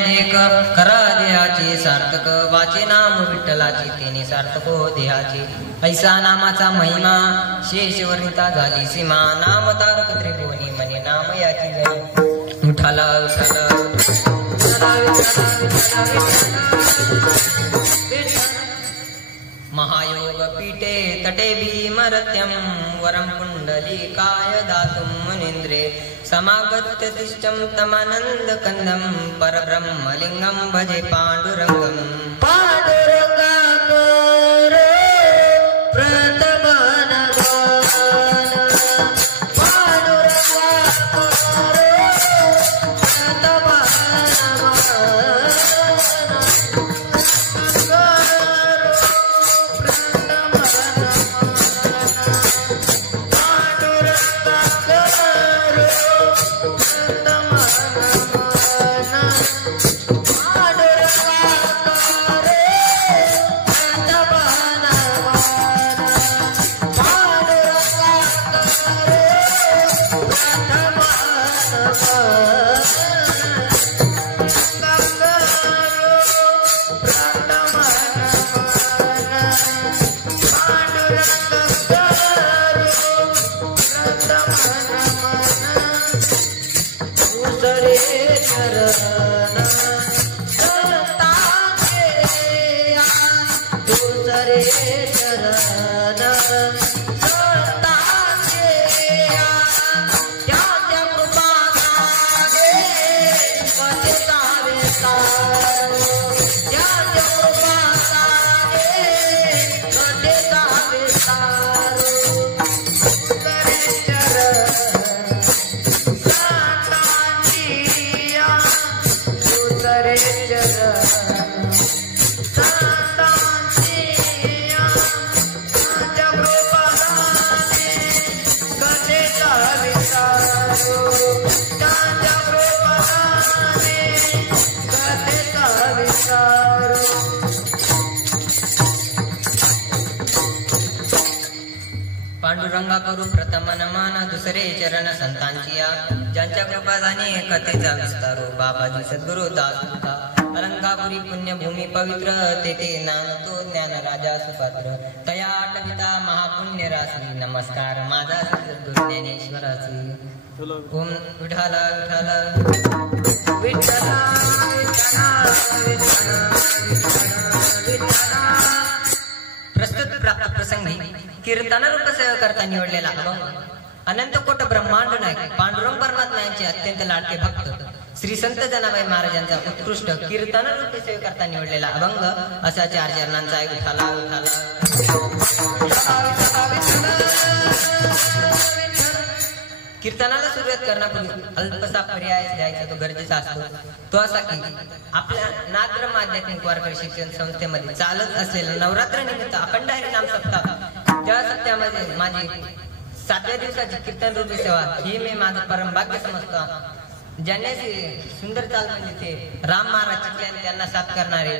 एक खरा देहाची सार्थक वाचे नाम विठ्ठलाची तेने सार्थक हो देहाची ऐसा नामाचा महिमा शेषवर्णिता झाली सीमा नाम तारक त्रिभुवनी म्हणे नाम याची जय विठ्ठला महायोग पीठे तटे भीमरत्यं वरं पुंडलीकाय दातुं मुनीन्द्रे समागत्य तिष्ठं तमानन्दकन्दं परब्रह्मलिङ्गं भजे पाण्डुरङ्गं पाण्डुरङ्गाकर पांडुरंगा करू प्रथम नमन दुसरे चरण संतांचिया ज्यांच्या कृपादाने कथेचा विस्तारो बाबाजी सद्गुरु दासुता अलंकापुरी पुण्यभूमी पवित्र तेथे नाम तो ज्ञान राजा सुपात्र तया आठविता महापुण्य राशी नमस्कार माझा सद्गुरु ज्ञानेश्वराची ओम विठाला विठाला विठाला प्रस्तुत प्राप्त प्रसंगी कीर्तन रूप सेवा करता निवडलेला अभंग अनंत कोट ब्रह्मांड नायक पांडुरंग परमात्मा यांचे अत्यंत लाडके भक्त श्री संत जनाबाई महाराजांचा उत्कृष्ट कीर्तन रूप सेवा करता निवडलेला अभंग असा 4 चरणांचा आहे विठाला विठाला कीर्तनाला सुरुवात करण्यापूर्वी अल्पसा पर्याय द्यायचा तो गरजेचा असतो तो असा की आपल्या नाद्रम आध्यात्मिक वारकरी शिक्षण संस्थेमध्ये चालत असलेला नवरात्र निमित्त अखंड हरिनाम सप्ताह त्या सप्ताहामध्ये माझी 7व्या दिवसाची कीर्तन रूपी सेवा ही मी माझं परम भाग्य समजतो ज्यांनी सुंदर चाल म्हणजे ते राम महाराज चिखले त्यांना साथ करणारे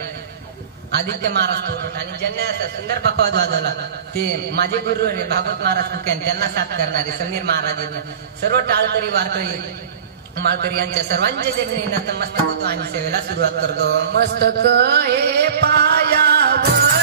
आदित्य महाराज तोरट आणि ज्यांनी असा सुंदर पखवाज वाजवला ते माझे गुरु रे भागवत महाराज मुख्यान त्यांना साथ करणारे समीर महाराज सर्व टाळकरी वारकरी माळकरी यांच्या सर्वांचे जगणी नतमस्तक होतो आणि सेवेला सुरुवात करतो मस्तक हे पायावरी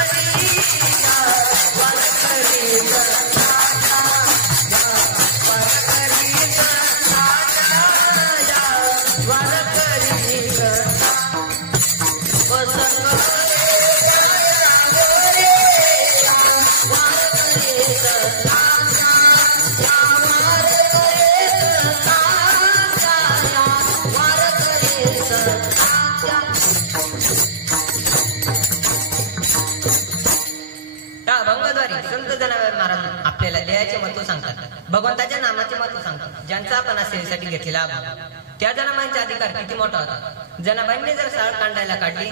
आपल्याला देहाचे महत्व सांगतात भगवंताच्या नामाचे महत्व सांगतात ज्यांचा आपण सेवेसाठी घेतलेला त्या जनाबाईंचा अधिकार किती मोठा होता जनाबाईंनी जर साळ कांडायला काढली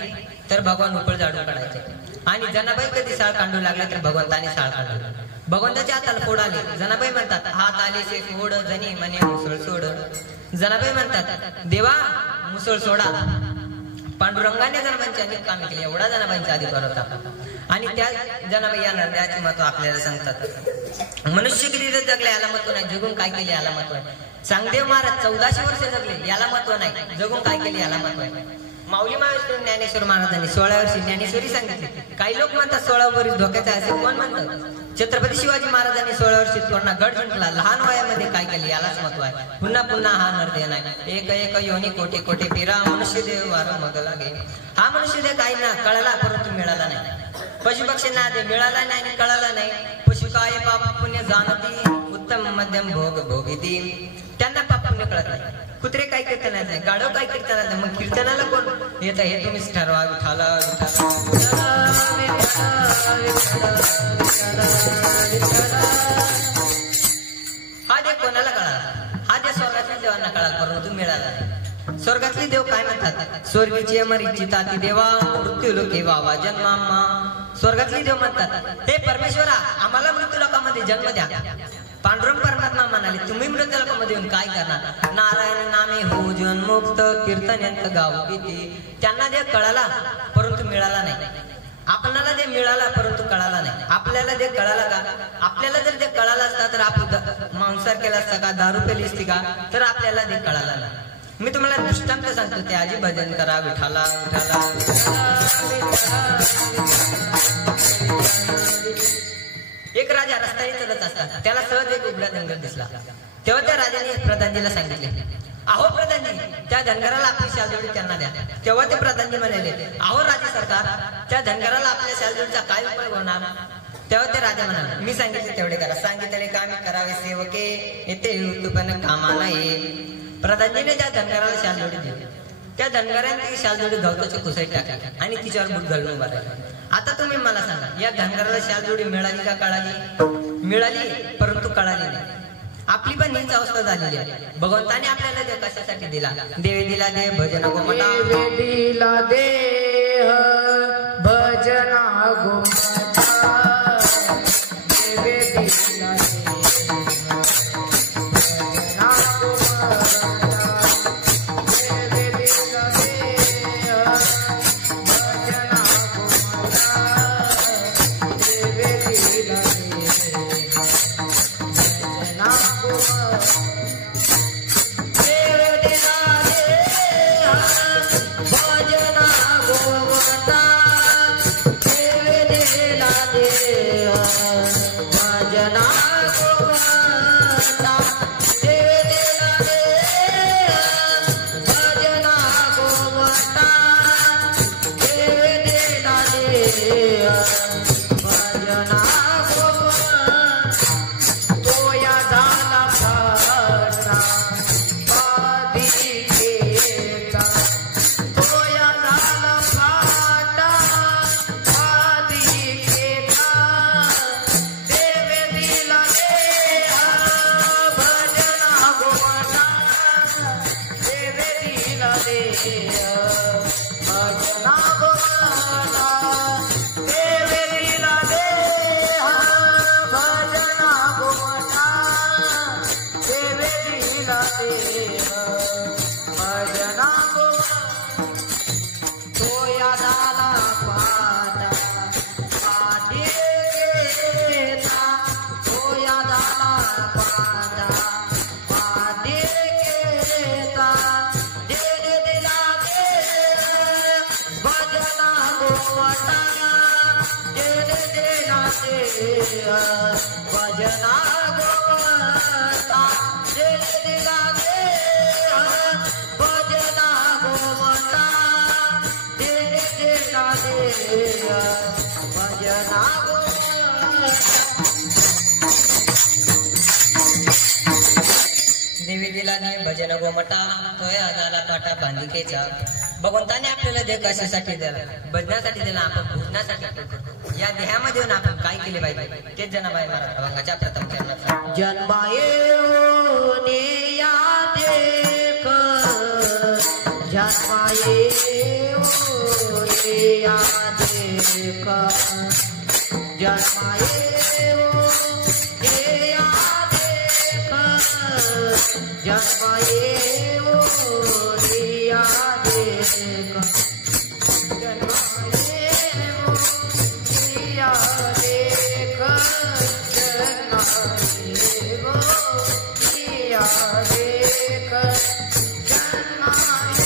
तर भगवान उपळ जाडून काढायचे आणि जनाबाई कधी साळ कांडू लागला तर भगवंताने साळ काढला भगवंताच्या हाताला फोड आले जनाबाई म्हणतात हात आले से फोड जनी म्हणे मुसळ सोड जनाबाई म्हणतात देवा मुसळ सोडा पांडुरंगाने जनाबाईंचे अनेक कामे केली एवढा जनाबाईंचा अधिकार होता आणि त्या जनाबाई या नद्याचे महत्व आपल्याला सांगतात मनुष्य किती जगले याला महत्व नाही जगून काय केले याला महत्व आहे चांगदेव महाराज 1400 वर्ष जगले याला महत्व नाही जगून काय केले याला महत्व आहे माऊली महाराष्ट्र ज्ञानेश्वर महाराजांनी 16 वर्षी ज्ञानेश्वरी सांगितली. काही लोक म्हणतात 16 वर्ष धोक्याचे असे कोण म्हणतात? छत्रपती शिवाजी महाराजांनी 16 वर्षी तोरणा गड जिंकला. लहान वयामध्ये काय केले यालाच महत्व आहे. पुन्हा पुन्हा हा नरदेह नाही. एक एक योनी कोटी कोटी पिरा मनुष्य देव वार मग लागे. हा मनुष्य देव काही ना कळला परंतु मिळाला नाही. पशुपक्षींना ते मिळाला नाही आणि कळाला नाही. पशु काय पाप पुण्य जाणती उत्तम मध्यम भोग भोगिती. त्यांना पाप पुण्य कळत नाही. कुत्रे काय कीर्तनात नाही, गाढव काय कीर्तनात नाही. मग कीर्तनाला कोण येत हे तुम्हीच ठरवा. विठाला हा देव कोणाला कळाला? हा देव स्वर्गातल्या देवांना कळाला परंतु मिळाला नाही. स्वर्गातले देव काय म्हणतात? स्वर्गीचे मरीची ताती देवा मृत्यू लोके वावा जन्माम्मा. स्वर्गातले देव म्हणतात हे परमेश्वरा आम्हाला मृत्यू लोकांमध्ये जन्म द्या. पांडुरंग परमात्मा म्हणाले तुम्ही मृत्यू लोकांमध्ये येऊन काय करणार? नारायण नामे हो जन्मुक्त कीर्तन यंत्र गाव किती. त्यांना देव कळाला परंतु मिळाला नाही. आपल्याला ते मिळाला परंतु कळाला नाही. आपल्याला ते कळाला का? आपल्याला जर ते कळाला असता तर आपण मांसाहार केला असता का? दारू पेली असती का? तर आपल्याला ते कळाला नाही. मी तुम्हाला दृष्टांत सांगतो. ते आजी भजन करा विठाला विठाला. एक राजा रस्त्याने चलत असतात. त्याला सहज एक उघडा धनगर दिसला. तेव्हा त्या राजाने प्रधानजीला सांगितले अहो प्रधानजी त्या धनगराला आपली शालजोडी त्यांना द्या. तेव्हा ते प्रधानजी म्हणाले अहो राजे सरकार त्या धनगराला आपल्या शालजोडीचा काय उपयोग होणार? तेव्हा ते राजा म्हणाले मी सांगितले तेवढे करा. सांगितले कामी करावे सेवके येते पण कामाला ये. प्रधानजीने त्या धनगराला शालजोडी दिली. त्या धनगराने ती शालजोडी गवताची कुसळीत टाकली आणि तिच्यावर बुट घालून उभा राहिला. आता तुम्ही मला सांगा या धनगराला शालजोडी मिळाली का कळाली? मिळाली परंतु कळाली नाही. आपली पण हीच अवस्था झालेली आहे. भगवंताने आपल्याला देव कशासाठी दिला? देवे दिला देव भजना गोमटा. देवे दिला देह भजना गोमटा. देवे दिला भजन गोमटा तोया झाला काटा बांधिकेचा. भगवंताने आपल्याला देह कशासाठी दिला? भजनासाठी दिला. आपण भोजनासाठी या देहामध्ये आपण काय केले पाहिजे तेच जनाबाई महाराज अभंगाच्या प्रथम चरणात जन्माये या देख जन्माये या देख जन्माये जन्माये या देख जन्माये या देख जन्माये या देख जन्माये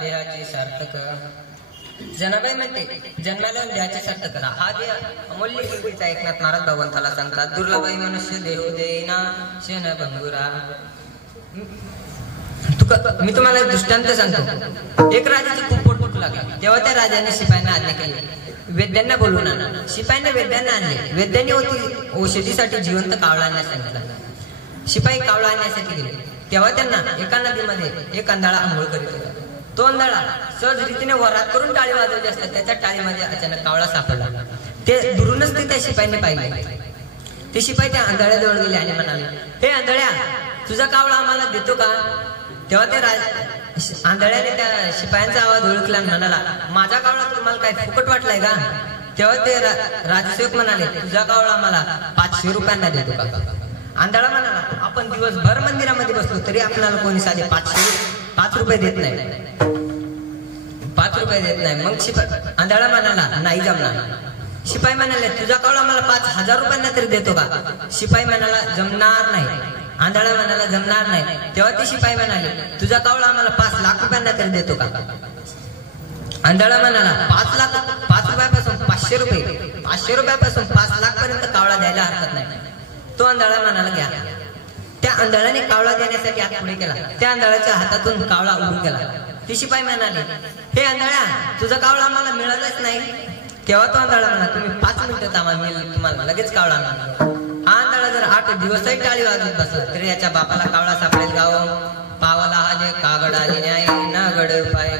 देहाची सार्थक. जनाबाई म्हणते जन्माला देहाची सार्थक करा. हा देह अमूल्य किमतीचा एकनाथ महाराज भगवंताला सांगतात. दुर्लभई मनुष्य देहो देईना शेण भंगुरा. मी तुम्हाला एक दृष्टांत सांगतो. एक राजाची खूप पोट दुखू लागली. तेव्हा त्या राजाने शिपायांना आज्ञा केली वैद्यांना बोलवून आणा. शिपायांनी वैद्यांना आणले. वैद्यांनी औषधीसाठी जिवंत कावळा आणण्यास सांगितलं. शिपाई कावळा आणण्यासाठी गेले. तेव्हा त्यांना एका नदीमध्ये एक अंधाळा आंघोळ करीत होता. तो अंधाळा सहज रीतीने वरात करून टाळी वाजवली असतात. त्याच्या टाळीमध्ये अचानक कावळा सापडला. ते दुरूनच ते त्या शिपाईने पाहिले. ते शिपाई त्या अंधाळ्याजवळ गेले आणि म्हणाले, हे अंधाळ्या, तुझा कावळा आम्हाला देतो का? तेव्हा ते आंधळ्याने त्या शिपायांचा आवाज ओळखला आणि म्हणाला, माझा कावळा तुम्हाला काय फुकट वाटलाय का? तेव्हा ते राजसेवक म्हणाले, तुझा कावळा आम्हाला 500 रुपयांना देतो का? आंधळा म्हणाला, आपण दिवसभर मंदिरामध्ये बसलो तरी आपल्याला कोणी साधे 5 रुपये देत नाही. 5 रुपये देत नाही. मग शिपाई आंधळा म्हणाला, नाही जमणार. शिपाई म्हणाले, तुझा कावळा आम्हाला 5000 रुपयांना तरी देतो का? शिपाई म्हणाला, जमणार नाही. आंधळा म्हणाला, जमणार नाही. तेव्हा ते शिपाई म्हणाले, तुझा कावळा आम्हाला 5 लाख रुपयांना तरी देतो का? आंधळा म्हणाला, 5 रुपयापासून 500 रुपये, 500 रुपयापासून 5 लाख पर्यंत कावळा द्यायला हरकत नाही. तो आंधळा म्हणाला, घ्या. त्या आंधळाने कावळा देण्यासाठी हात पुढे केला. त्या आंधळाच्या हातातून कावळा उडून गेला. ती शिपाई म्हणाले, हे आंधळा, तुझा कावळा आम्हाला मिळालाच नाही. तेव्हा तो आंधळा म्हणाला, तुम्ही 5 मिनिटं थांबा, मी तुम्हाला लगेच कावळा आणणार. हा आंधळा जर 8 दिवसही टाळी वाजत बसला तरी याच्या बापाला कावळा सापडेल गाव. पावला हा जे कागड आली न्याय ना गड पाय.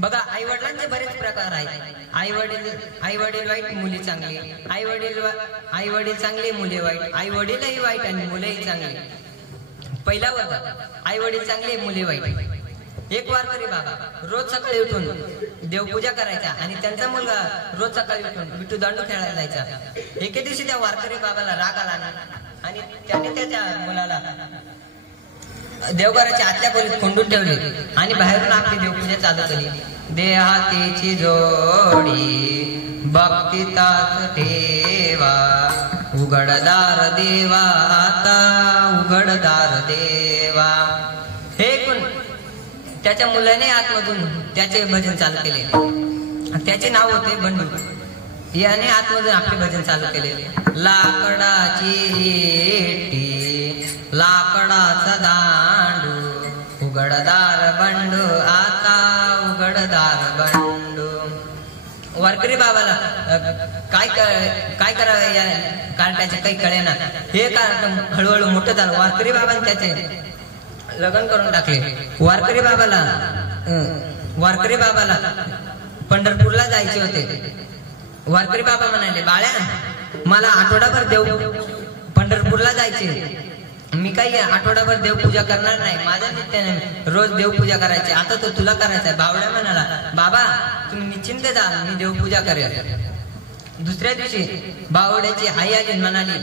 बघा, आई वडिलांचे बरेच प्रकार आहेत. आई वडील वाईट, मुली चांगली. आई वडील चांगले, मुले वाईट. आई वडीलही वाईट आणि मुलेही चांगली. पहिला वर्ग, आई वडील चांगले, मुले वाईट. एक वारकरी बाबा रोज सकाळी उठून देवपूजा करायचा आणि त्यांचा मुलगा रोज सकाळी उठून विटू दांडू खेळायला जायचा. एके दिवशी त्या वारकरी बाबाला राग आला आणि त्याने त्याच्या मुलाला देवघराच्या आतल्या खोलीत कोंडून ठेवले आणि बाहेरून आपली देवपूजा चालू केली. देहातीची जोडी भक्तीतात ठेवा, उघडदार देवा आता उघडदार देवा. हे कोण? त्याच्या मुलाने आतमधून त्याचे भजन चालू केले. त्याचे नाव होते बंडू. याने आतमधून आपले भजन चालू केले. लाकडाची इटी, लाकडाचा दांडू, उघडदार बंडू आता उघडदार बंडू. वारकरी बाबाला काय करावे या कार्टाचे काही कळेना. हे कार्ट हळूहळू मोठं झालं. वारकरी बाबांनी त्याचे लग्न करून टाकले. वारकरी बाबाला पंढरपूरला जायचे होते. वारकरी बाबा म्हणाले, बाळ्या, मला आठवडाभर देऊ पंढरपूरला जायचे. मी काही आठवडाभर देवपूजा करणार नाही, माझ्या नित्याने रोज देवपूजा करायची. आता तो तुला करायचा आहे. बावड्या म्हणाला, बाबा तुम्ही निश्चिंत जा, मी देवपूजा करेल. दुसऱ्या दिवशी बावड्याची आई आली, म्हणाली,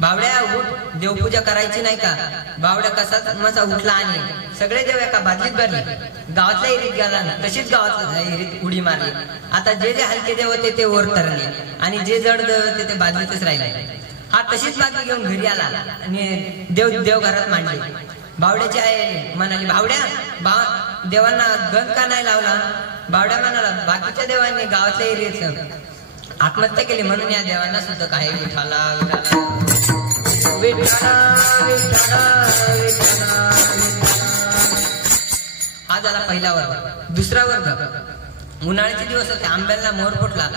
बावड्या उठ, देवपूजा करायची नाही का? बावड्या कसाच मसा उठला आणि सगळे देव एका बादलीत भरले. गावातल्या इरीत गेला ना, तशीच गावातल्या इरीत उडी मारली. आता जे जे हलके देव होते ते वर तरले आणि जे जड देव होते ते बादलीतच राहिले. हा तशीच बादली घेऊन घरी आला आणि देव घरात मांडले. बावड्याची आई म्हणाली, बावड्या देवांना गंध का नाही लावला? बावड्या म्हणाला, बाकीच्या देवांनी गावातल्या एरियात आत्महत्या केली म्हणून या देवांना सुद्धा काही विठाला हा झाला पहिला वर्ग. दुसरा वर्ग, उन्हाळ्याचे दिवस होते, आंब्याला मोर फुटला.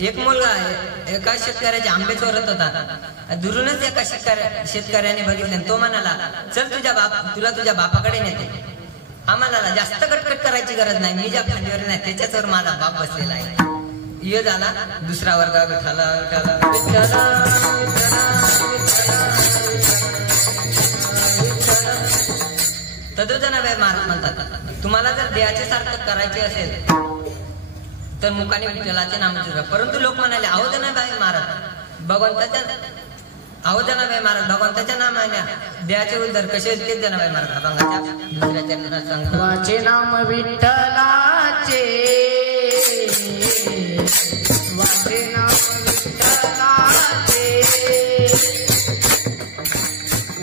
एक मुलगा एका शेतकऱ्याचे आंबे चोरत होता. दुरूनच एका शेतकऱ्याने बघितले. तो म्हणाला, चल तुला तुझ्या बापाकडे नेते. हा म्हणाला, जास्त कटकट करायची गरज नाही, मी ज्या फांदीवर नाही त्याच्यावर माझा बाप बसलेला आहे. ये झाला दुसरा वर्ग. विठाला विठाला विठाला तदोजनाबाई महाराज म्हणतात, तुम्हाला जर देहाचे सार्थक करायचे असेल तर मुखाने विठ्ठलाचे नाम जपा. परंतु लोक म्हणाले, अहो जनाबाई महाराज भगवंताच्या नामाने देहाचे उद्धार कसे? तेच जनाबाई महाराज अभंगाच्या दुसऱ्या चरणात सांगतात, वाचे नाम विठ्ठलाचे, वाचे नाम विठ्ठलाचे,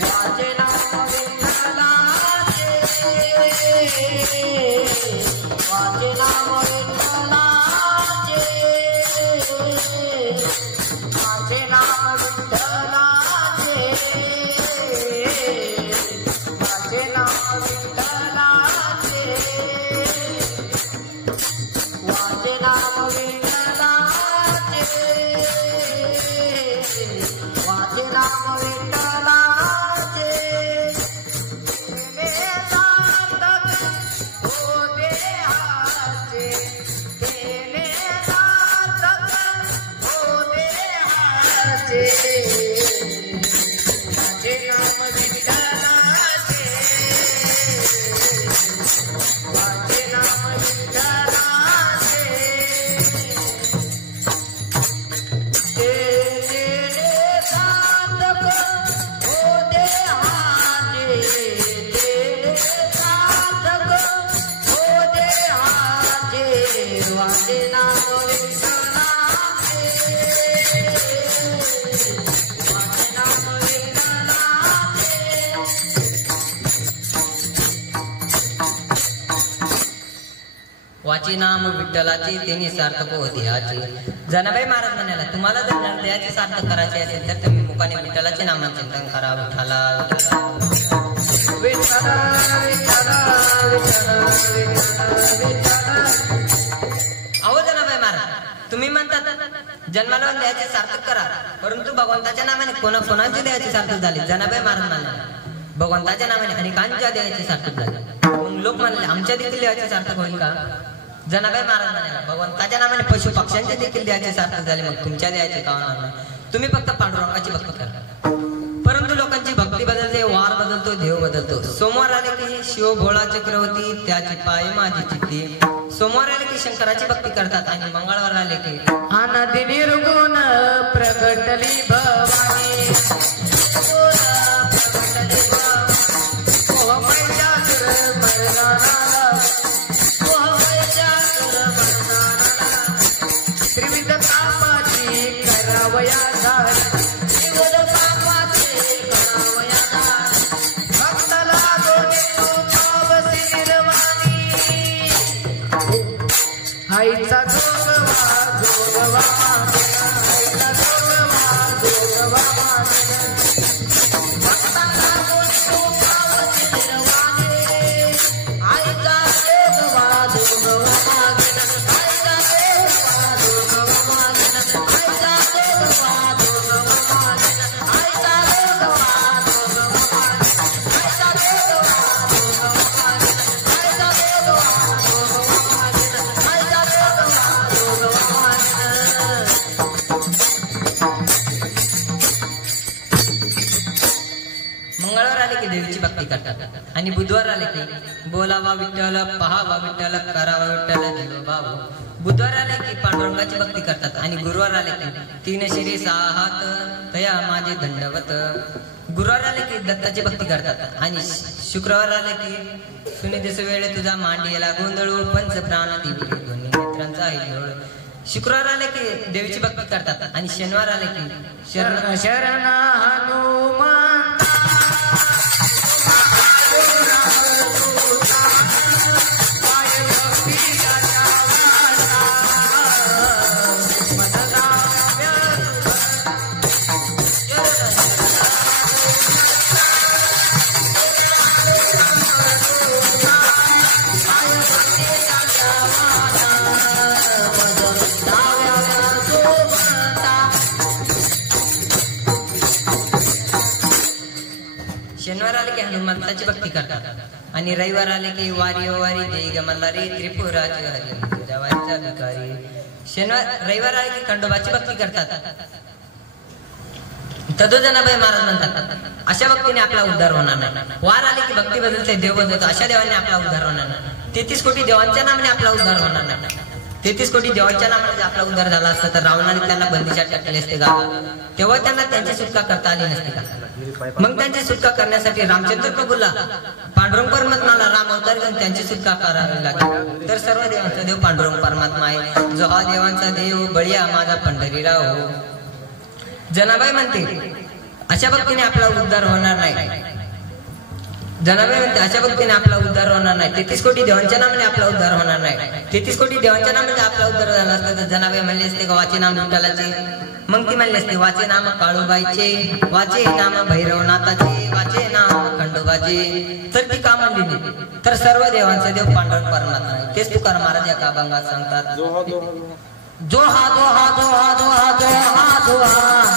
वाचे नाम विठ्ठलाचे, वाचे नाम विठ्ठलाचे, वाचे नाम विठ्ठलाचे, वाचे नाम विठ्ठलाचे, वाचे नाम विठ्ठलाचे, वाचे नाम विठ्ठलाचे, तेने सार्थक हो देहाचे, तेने सार्थक हो देहाचे, वाचे नाम विठ्ठलाचे, वाचे नाम विठ्ठलाचे, तेने सार्थक हो देहाचे, तेने सार्थक हो देहाचे, वाचे नाम विठ्ठलाचे, वाचे नाम विठ्ठलाचे. वाचे नाम विठ्ठलाचे तेने सार्थक हो देहाचे. जनाबाई महाराज म्हणाला, तुम्हाला जर देहाचे सार्थक करायचे असेल तर तुम्ही मुखाने विठ्ठलाचे नामचिंतन करा. विठाला विठ्ठला विठ्ठला विठ्ठला विठ्ठला. अहो जनाबाई महाराज, तुम्ही म्हणतात जन्माला देहाचे सार्थक करा, परंतु भगवंताच्या नावाने कोणाचे देहाचे सार्थक झाले? जनाबाई महाराज म्हणाले, भगवंताच्या नावाने अनेकांच्या देहाचे सार्थक झाले. मग लोक म्हणले, आमच्या देखील देहाचे सार्थक होईल का? जनाबाई महाराज म्हणाले, भगवंताच्या नावाने पशु पक्ष्यांचे देखील देहाचे सार्थक झाले, मग तुमच्या देहाचे का होणार नाही? तुम्ही फक्त पांडुरंगाची भक्ती करा. परंतु लोकांची भक्ती बदलते, वार बदलतो, देव बदलतो. सोमवार आले की शिव भोळा चक्रवर्ती त्याची पाय माझी चित्ती. सोमवार आले की शंकराची भक्ती करतात आणि मंगळवार आले की आनंदी निर्गुण प्रगटली भवानी, प्रगटली भवानी, ओह मैजासुर मर्दानाला, ओह मैजासुर मर्दानाला, त्रिविध पापाची करावया धार, त्रिविध पापाची करावया धार, भक्ताला दोन्ही तू पावसी निर्वाणी, आईचा जोगवा जोगवा मागेला, आईचा जोगवा जोगवा मागेला, भक्ताला दोन्ही करतात आणि बुधवार आले की बोलावा विठ्ठल, पहावा विठ्ठल, करावा विठ्ठल, देव भाऊ. बुधवार आले की पांडुरंगाची भक्ती करतात आणि गुरुवार आले की 3 शिरे 6 हात तया माझे दंडवत. गुरुवार आले की दत्ताची भक्ती करतात आणि शुक्रवार आले की सुने दिस वेळ तुझा मांडीला गोंधळ पंच प्राण देवी दोन्ही नेत्रांचा हिलोळ. शुक्रवार आले की देवीची भक्ती करतात आणि शनिवार आले की शरण शरण हनुमान शनिवार आले की हनुमंताची भक्ती करतात आणि रविवार आले की वारी ओ वारी देई गमला रे त्रिपुराची हरी देवाचा भिकारी. रविवार आले की खंडोबाची भक्ती करतात. तदोजनाबाई महाराज म्हणतात अशा भक्तीने आपला उद्धार होणार नाही. वार आले की भक्ती बदलते, देव बदलतो, अशा देवाने आपला उद्धार होणार नाही. 33 कोटी देवांच्या नावाने आपला उद्धार होणार नाही. 33 कोटी देवांच्या नावाने आपला उद्धार झाला असता तर रावणाने त्यांना बंदीशात टाकले असते का? तेव्हा त्यांना त्यांची सुटका करता आली नसती का? मग त्यांची सुटका करण्यासाठी रामचंद्र प्रभूला पांडुरंग परमात्माला राम अवतार घेऊन त्यांची सुटका करावी लागली. तर सर्व देवांचा देव पांडुरंग परमात्मा आहे. जो हा देवांचा देव बळीया माझा पंढरीराव. जनाबाई म्हणते अशा भक्तीने आपला उद्धार होणार नाही. जनाबाई म्हणते अशा भक्तीने आपला उद्धार होणार नाही. 33 कोटी देवांच्या नावाने आपला उद्धार होणार नाही. 33 कोटी देवांच्या नावाने आपला उद्धार झाला असता तर जनाबाई म्हणले असते का वाचे नाम विठ्ठलाचे. मग ती म्हणली असते वाचे नाम काळूबाईचे, वाचे नाम भैरवनाथाचे, वाचे नाम खंडोबाचे. तर ती का म्हणली नाही? तर सर्व देवांचा देव पांडुरंग परमात्मा आहे. तेच तुकाराम महाराज या अभंगात सांगतात. जोहा Doha Doha Doha Doha Doha Doha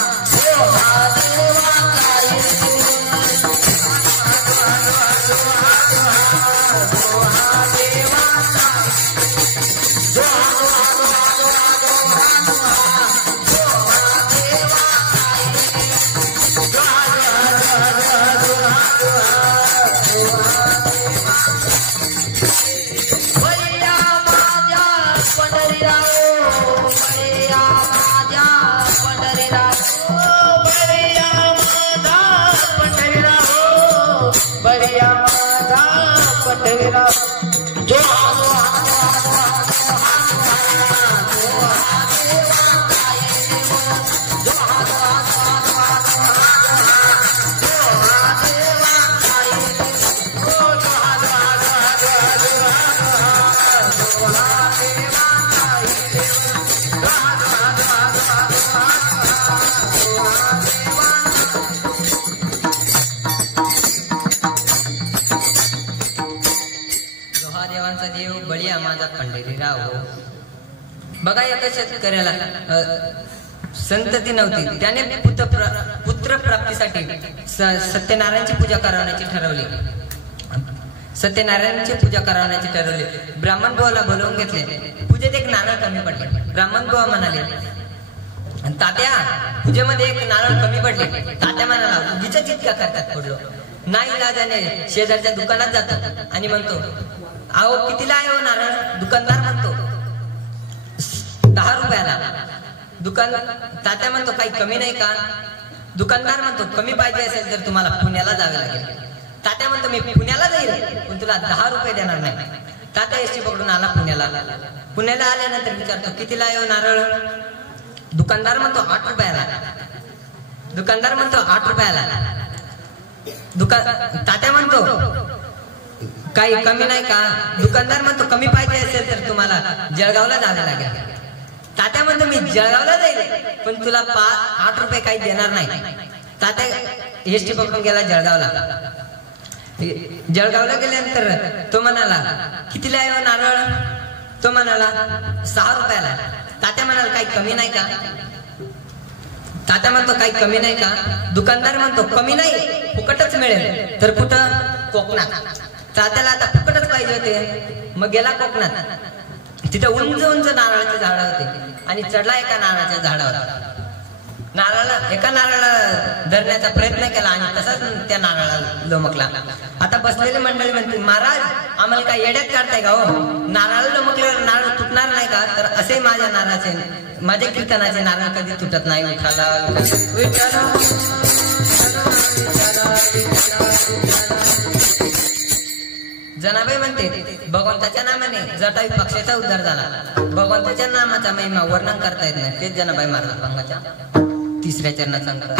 बघा एका शेतकऱ्याला संतती नव्हती. त्याने पुत्र प्राप्तीसाठी सत्यनारायणची पूजा करवण्याची ठरवली. सत्यनारायणची पूजा करवण्याची ठरवली. ब्राह्मण बुवाला बोलवून घेतले. पूजेत एक नारळ कमी पडले. ब्राह्मण बुवा म्हणाले तात्या पूजेमध्ये एक नारळ कमी पडले. तात्या म्हणाला उगीच चित्का करतात पडलो. नाही लाजाने शेजारच्या दुकानात जातो आणि म्हणतो अहो कितीला आहे हो नारळ? दुकानदार म्हणतो 10 रुपयाला. तात्या म्हणतो काही कमी नाही का? दुकानदार म्हणतो कमी पाहिजे असेल तर तुम्हाला पुण्याला जावे लागेल. तात्या म्हणतो मी पुण्याला जाईल पण तुला 10 रुपये देणार नाही. तात्या एसटी पकडून आला पुण्याला. पुण्याला आल्यानंतर विचारतो कितीला आहे नारळ? दुकानदार म्हणतो 8 रुपयाला. दुकानदार म्हणतो 8 रुपयाला. तात्या म्हणतो काही कमी नाही का? दुकानदार म्हणतो कमी पाहिजे असेल तर तुम्हाला जळगावला जावे लागेल. तात्या म्हणतो मी जळगावला जाईल पण तुला 8 रुपये काही देणार नाही. तात्या एसटी पकडून गेला जळगावला. जळगावला गेल्यानंतर तो म्हणाला कितीला आहे नारळ? तो म्हणाला 6 रुपयाला. तात्या म्हणाला काही कमी नाही का? तात्या म्हणतो काही कमी नाही का? दुकानदार म्हणतो कमी नाही फुकटच मिळेल. तर कुठं? कोकणात. तात्याला आता फुकटच पाहिजे होते. मग गेला कोकणात. तिथे उंच उंच नारळाचे झाड होते आणि चढला एका नारळाच्या झाडावर. एका नारळाला धरण्याचा प्रयत्न केला आणि तसाच त्या नारळाला लोमकला. आता बसलेली मंडळी म्हणते, महाराज आम्हाला काय येड्यात काढताय का हो? नारळाला लोमकल्यावर नारळ तुटणार नाही का? तर असे माझ्या कीर्तनाचे नारळ कधी तुटत नाही. जनाबाई म्हणते, भगवंताच्या नामाने जटायू पक्षाचा उद्धार झाला. भगवंताच्या नामाचा महिमा वर्णन करता येत नाही. तेच जनाबाई महाराज पंगाच्या 3ऱ्या चरणात सांगतात.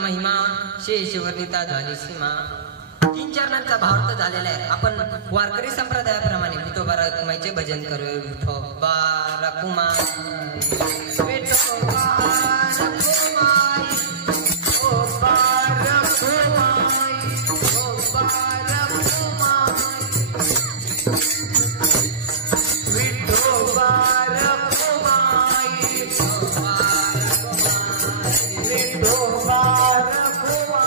महिमा शेषवर्णिता झाली सीमा. 3 चरणांचा भावार्थ झालेला आहे. आपण वारकरी संप्रदायाप्रमाणे विठोबा रखुमाईचे भजन करूया. विठोबा रखुमाई, विठोबा रखुमाई, विठोबा रखुमाई, विठोबा रखुमाई, विठोबा रखुमाई, विठोबा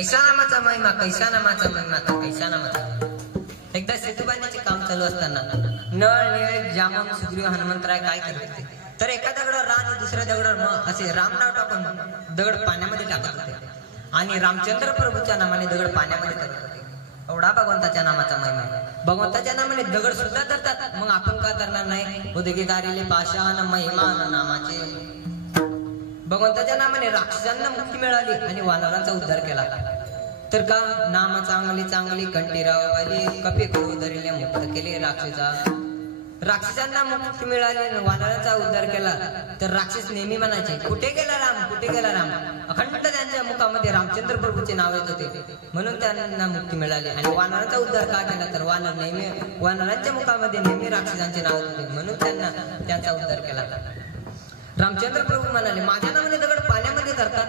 ऐसा नामाचा महिमा, कैसा नामाचा महिमा, कैसा नामाचा. एकदा सेतू बांधण्याचे काम चालू असताना नळ निळ जामम सुग्रीव हनुमंतराय काय करत होते तर एका दगडावर रा आणि दुसऱ्या दगडावर असे राम नाव टाकून दगड पाण्यामध्ये टाकत होते आणि रामचंद्र प्रभूच्या नामाने दगड पाण्यामध्ये टाकत होते. एवढा भगवंताच्या नामाचा महिमा. भगवंताच्या नामाने दगड सुद्धा धरतात, मग आपण का करणार नाही. उदगी दारिले पाषाण महिमान नामाचे. भगवंताच्या नामाने राक्षसांना मुक्ती मिळाली आणि वानरांचा उद्धार केला. तर का नाम चांगली चांगली कंठीरावली कपी करू धरिले मुक्त केले राक्षसा. राक्षसांना मुक्ती मिळाली आणि वानरांचा उद्धार केला. तर राक्षस नेहमी म्हणायचे कुठे गेला राम, कुठे गेला राम. अखंड त्यांच्या मुखामध्ये रामचंद्र प्रभूचे नाव येत होते म्हणून त्यांना मुक्ती मिळाली. आणि वानरांचा उद्धार का केला तर वानरांच्या मुखामध्ये नेहमी राक्षसांचे नाव येत होते म्हणून त्यांचा उद्धार केला. रामचंद्र प्रभू म्हणाले माझ्या नावाने दगड पाण्यामध्ये धरतात.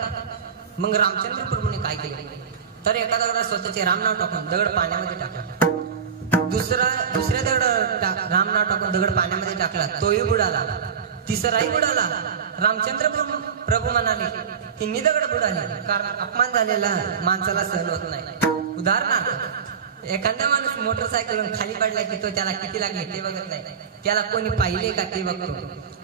मग रामचंद्र प्रभूने काय केले तर एका दगडात स्वतःचे राम नाव टाकून दगड पाण्यामध्ये टाकला. दुसऱ्या दगड राम नाव टाकून दगड पाण्यामध्ये टाकला, तोही बुडाला. तिसराही बुडाला. रामचंद्र प्रभू म्हणाले तिन्ही दगड बुडाले कारण अपमान झालेला माणसाला सहन होत नाही. उदाहरणार्थ एखादा माणूस मोटरसायकलवरून खाली पडला की तो त्याला किती लागले ते बघत नाही, त्याला कोणी पाहिले का ते बघतो.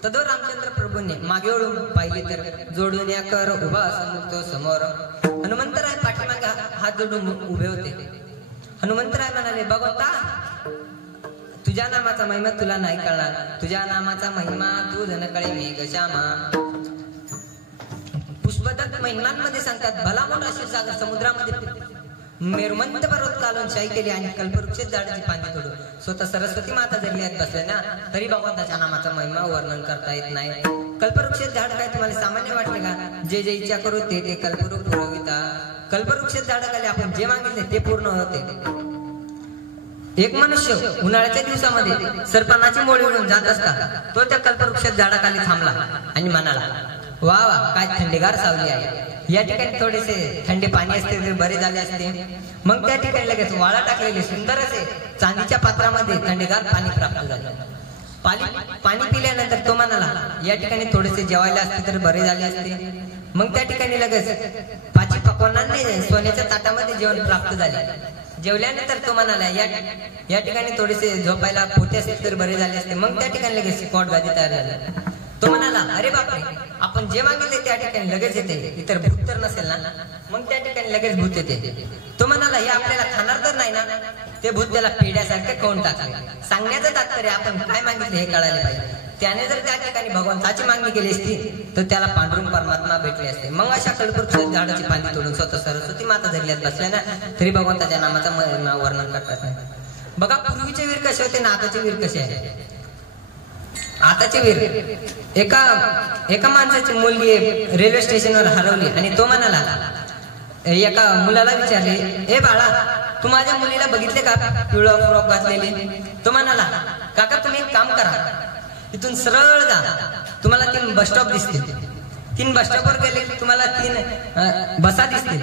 तदो रामचंद्र प्रभूंनी मागे वळून पाहिले तर जोडून या कर उभा असतो समोर. हनुमंतराय पाठीमागे हात जोडून उभे होते. हनुमंतराय म्हणाले भगवंता तुझ्या नामाचा महिमा तुला नाही कळणार. तुझ्या नामाचा महिमा तू जण कळे मेघश्यामा. पुष्पदत्त महिमांमध्ये सांगतात भला मोठा क्षीरसागर समुद्रामध्ये मेरुमंत पर्वत कालून शाही केली आणि कल्पवृक्षात झाडाची पाने तोडून स्वतः सरस्वती माता जरी यात बसले ना तरी भगवंताच्या नामाचा महिमा वर्णन करता येत नाही. कल्पवृक्षात झाड काय तुम्हाला सामान्य वाटले का. जे जे इच्छा करू ते ते कल्पवृक्ष पुरविता. कल्पवृक्षात झाडाखाली आपण जे मागितले ते पूर्ण होते. एक मनुष्य उन्हाळ्याच्या दिवसामध्ये सरपणाची मोळी उडून जात असता तो त्या कल्पवृक्षात झाडाखाली थांबला आणि म्हणाला वा वा काय थंडीगार सावली आहे. या ठिकाणी थोडेसे थंडे पाणी असते तर बरे झाले असते. मग त्या ठिकाणी लगेच वाळा टाकलेले सुंदर असे चांदीच्या पात्रामध्ये थंडेगार पाणी प्राप्त झाले. पाणी पिल्यानंतर तो म्हणाला या ठिकाणी थोडेसे जेवायला असते तर बरे झाले असते. मग त्या ठिकाणी लगेच 5 पक्वानांनी सोन्याच्या ताटामध्ये जेवण प्राप्त झाले. जेवल्यानंतर तो म्हणाला या ठिकाणी थोडेसे झोपायला पोते असते तर बरे झाले असते. मग त्या ठिकाणी लगेच स्पॉट गादी तयार झाली. तो म्हणाला अरे बापरे आपण जे मागितले त्या ठिकाणी लगेच येते, इतर भूत तर नसेल ना. मग त्या ठिकाणी लगेच भूत येते. तो म्हणाला हे आपल्याला खाणार तर नाही ना. ते भूत त्याला पेड्यासारखे खाऊन टाकले. सांगण्याचं तात्पर्य आपण काय मागितले हे कळायला पाहिजे. त्याने जर त्या ठिकाणी भगवंताची मागणी केली असती तर त्याला पांडुरंग परमात्मा भेटले असते. मग अशा कल्पवृक्षात झाडाची पाने तोडून स्वतः सरस्वती माता धरल्यात बसल्या ना तरी भगवंताच्या नामाचं वर्णन करतात नाही. बघा पूर्वीचे वीर कसे होते ना आताचे वीर कसे आहे. आताचे वीर एका माणसाची मुलगी रेल्वे स्टेशनवर हरवली आणि तो म्हणाला एका मुलाला विचारले ए बाळा तू माझ्या मुलीला बघितले का पिवळा फ्रॉक घातलेले. तो म्हणाला काका तुम्ही एक काम करा इथून सरळ जा तुम्हाला 3 बस स्टॉप दिसतील. 3 बस स्टॉपवर गेले की तुम्हाला 3 बसा दिसतील.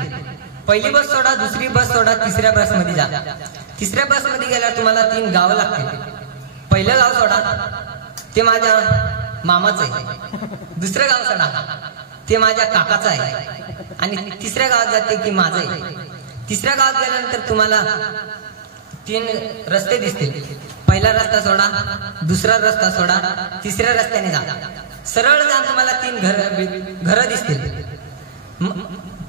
पहिली बस सोडा, दुसरी बस सोडा, तिसऱ्या बस मध्ये जा. तिसऱ्या बस मध्ये गेल्यावर तुम्हाला 3 गावं लागतील. पहिलं गाव सोडा ते माझ्या मामाचं आहे. दुसरं गाव सोडा ते माझ्या काकाचं आहे. आणि तिसऱ्या गावात जाते की माझं आहे. तिसऱ्या गावात गेल्यानंतर तुम्हाला 3 रस्ते दिसतील. पहिला रस्ता सोडा, दुसरा रस्ता सोडा, तिसऱ्या रस्त्याने जा. सरळ जा तुम्हाला 3 घर दिसतील.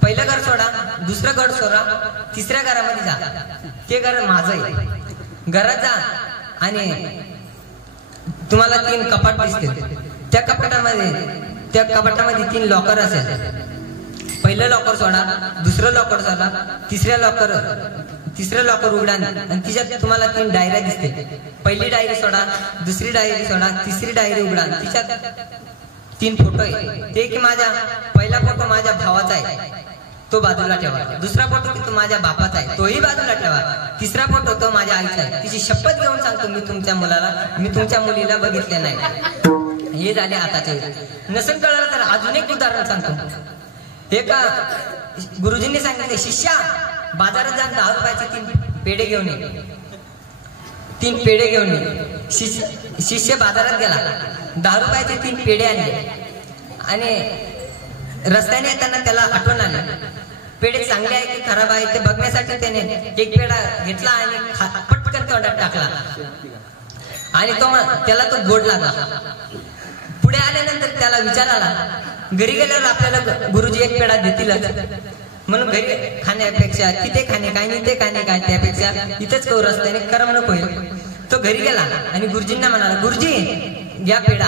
पहिलं घर सोडा, दुसरं घर सोडा, तिसऱ्या घरामध्ये जा. ते घर माझं आहे. घरात जा आणि तुम्हाला 3 कपाट दिसतील. त्या कपाटामध्ये 3 लॉकर असेल. पहिलं लॉकर सोडा, दुसरं लॉकर सोडा, तिसरं लॉकर उघडा आणि तिच्यात तुम्हाला 3 डायऱ्या दिसतील. पहिली डायरी सोडा, दुसरी डायरी सोडा, तिसरी डायरी उघडा. तिच्यात 3 फोटो आहे. ते की पहिला फोटो माझ्या भावाचा आहे तो बाजूला ठेवा. दुसरा फोटो की तो माझ्या बापाचा आहे तोही बाजूला ठेवा. तिसरा फोटो तो माझ्या आईचा आहे. तिची शपथ घेऊन सांगतो मी तुमच्या मुलीला बघितले नाही. हे झाले आताचे. नसेल कळलं तर अजून एक उदाहरण सांगतो. एका गुरुजींनी सांगितले शिष्या बाजारात जाऊन 10 रुपयाचे 3 पेढे घेऊन ये. 3 पेढे घेऊन ये. शिष्य बाजारात गेला 10 रुपयाचे 3 पेढे आणले आणि रस्त्याने येताना त्याला आठवण आली पेढे चांगले आहे की खराब आहे ते बघण्यासाठी त्याने एक पेढा घेतला आणि पटकन तोंडात टाकला आणि त्याला तो गोड लागला. पुढे आल्यानंतर त्याला विचार आला, घरी गेल्यावर आपल्याला गुरुजी एक पेढा देतील म्हणून घरी खाण्यापेक्षा तिथे खाणे काय नाही ते खाणे काय त्यापेक्षा इथंच करू रस्त्याने करमणूक होईल. तो घरी गेला आणि गुरुजींना म्हणाला, गुरुजी घ्या पेढा.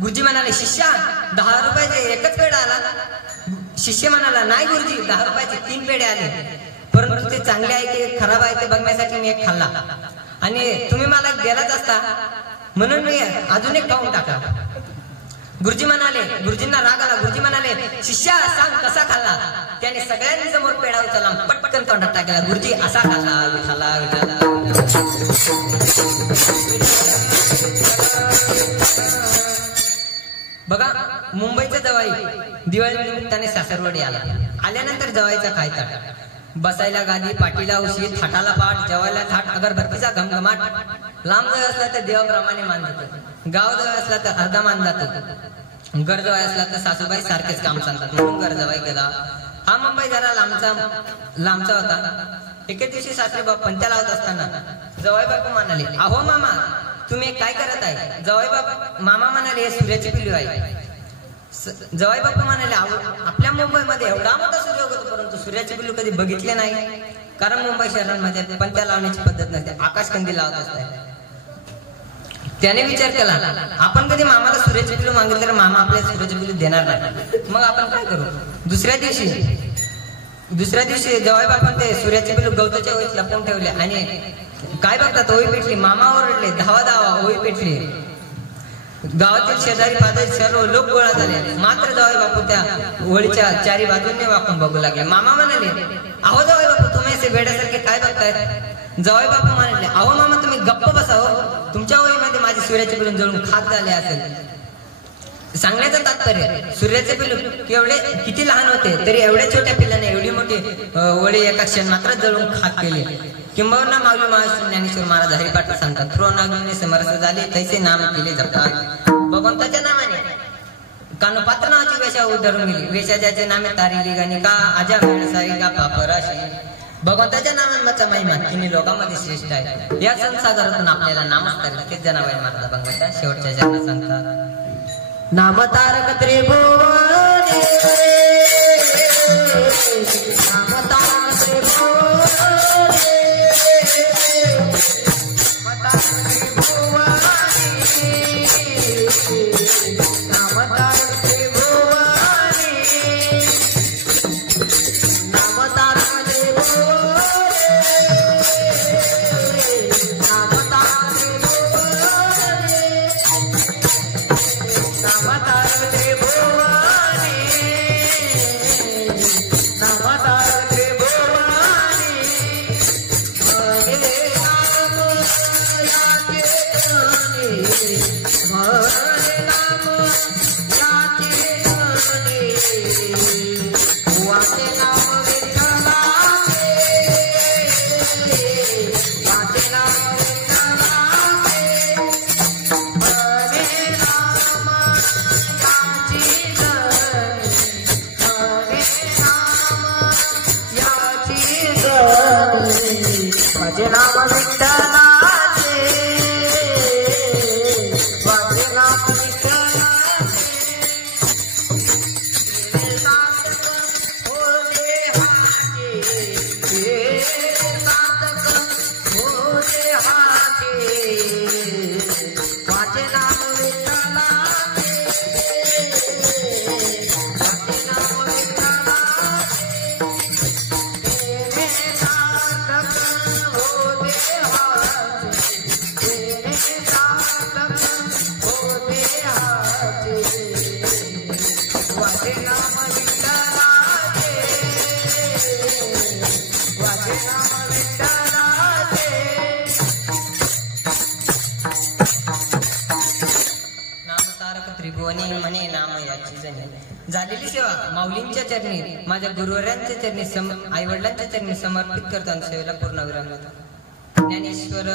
गुरुजी म्हणाले, शिष्या 10 रुपयाचे एकच पेढा आला. शिष्य म्हणाला, नाही गुरुजी 10 रुपयाचे 3 पेढे आले, परंतु ते चांगले आहे की खराब आहे ते बघण्यासाठी मी एक खाल्ला आणि तुम्ही मला गेलाच असता म्हणून मी अजून एक खाऊन टाकला. गुरुजी म्हणाले, गुरुजींना राग आला. गुरुजी म्हणाले, शिष्या सांग कसा खाल्ला. त्याने सगळ्यांनी समोर पेढा उचलला, पटकन तोंडात टाकला. गुरुजी असा खाल्ला, विठाला विठाला. बघा, मुंबईच्या जवाई दिवाळी निमित्ताने सासरवाडी आल्यानंतर जवाईचा काय ताट, बसायला गादी, पाठीला उशी, थाटाला पाठ, जेवायला थाट, अगरबत्तीचा घमघमाट. लांब जवळ असला तर देवाप्रमाणे मान जातो, गाव जवळ असला तर अर्धा मान जातो, घर जवळ असला तर सासूबाई सारखेच काम सांगतात म्हणून घर जवाई गेला. हा मुंबई जरा लांबचा होता. एके दिवशी सासरे बाप पंत्या लावत असताना जवाई बापू म्हणाले, अहो मामा तुम्ही काय करत आहे. जवाई बाप मामा म्हणाले, हे सूर्याची पिल्लू आहे. जवाई बापू म्हणाले, आपल्या मुंबईमध्ये एवढा मोठा सूर्य होतो परंतु सूर्याचे पिल्लू कधी बघितले नाही, कारण मुंबई शहरांमध्ये पंत्या लावण्याची पद्धत नसते, आकाशकंदी लावत असते. त्याने विचार केला, आपण कधी मामाला सूर्याचे पिल्लू मागितले तर मामा आपल्याला सूर्याचे पिल्लू देणार नाही, मग आपण काय करू. दुसऱ्या दिवशी जवाई बापून ते सूर्याचे पिल्लू गवताच्या ओळीत लपवून ठेवले आणि काय बघतात ओळी पेटली. मामा ओरडले, धावा ओळी पेटली. गावातील शेजारी पाजारी सर्व लोक गोळा झाले, मात्र जावई बापू त्या ओळीच्या चारी बाजूने वाकून बघू लागले. मामा म्हणाले, अहो जावई बापू तुम्ही असे वेड्यासारखे काय बघतायत. जावई बापू म्हणाले, अहो मामा तुम्ही गप्प बसावं, तुमच्या ओळीमध्ये माझे सूर्याचे पिल्लू जळून खाक झाले असेल. सांगण्याचं तात्पर्य, सूर्याचे पिल्लू किती लहान होते तरी एवढ्या छोट्या पिल्लाने एवढी मोठी ओळी एका क्षण मात्र जळून खाक केली. किंबहुना माऊली महाराज ज्ञानेश्वर महाराज हरिपाठ सांगतात, थ्रोनागुने समरस झाले तैसे नाम केले जपतात. भगवंताच्या नावाने कानोपात्र नावाची वेशा उधरून गेली, वेशा ज्याचे नामे तारिली गणिका आजा वेळ सारी का पापराशी. भगवंताच्या नावांचा महिमा तिन्ही लोकांमध्ये श्रेष्ठ आहे. या संसागरातून आपल्याला नामस्कार नक्कीच जनाबाई महाराज भगवंता शेवटच्या जन्मात सांगतात, नाम तारक त्रिभुवने, नाम तारक त्रिभुवने, नाम तारक त्रिभुवने, नाम तारक त्रिभुवने, नाम तारक त्रिभुवने, नाम तारक त्रिभुवने, नाम तारक त्रिभुवने, नाम तारक त्रिभुवने. हरे नाम याचे गाणे, हरे नाम याचे गाणे, वाचे नाम विठ्ठलाचे, वाचे नाम विठ्ठलाचे. हरे नाम याची गाणे, हरे नाम याची गाणे, वाचे नाम विठ्ठलाचे, वाचे नाम विठ्ठलाचे. साधक हो देहाचे, साधक हो देहाचे, वाचे नाम विठ्ठलाचे, वाचे नाम विठ्ठलाचे. तेरे साधक हो देहाचे, तेरे साधक हो देहाचे, वाचे नाम विठ्ठलाचे, वाचे नाम विठ्ठलाचे. नामतारक त्रिभुवने म्हणे नाम याची जणी. झालेली सेवा माऊलींच्या चरणी, माझ्या गुरुवर्यांच्या चरणी, आई वडिलांच्या चरणी समर्पित करतो आणि सेवेला पूर्ण विराम देतो. ज्ञानेश्वर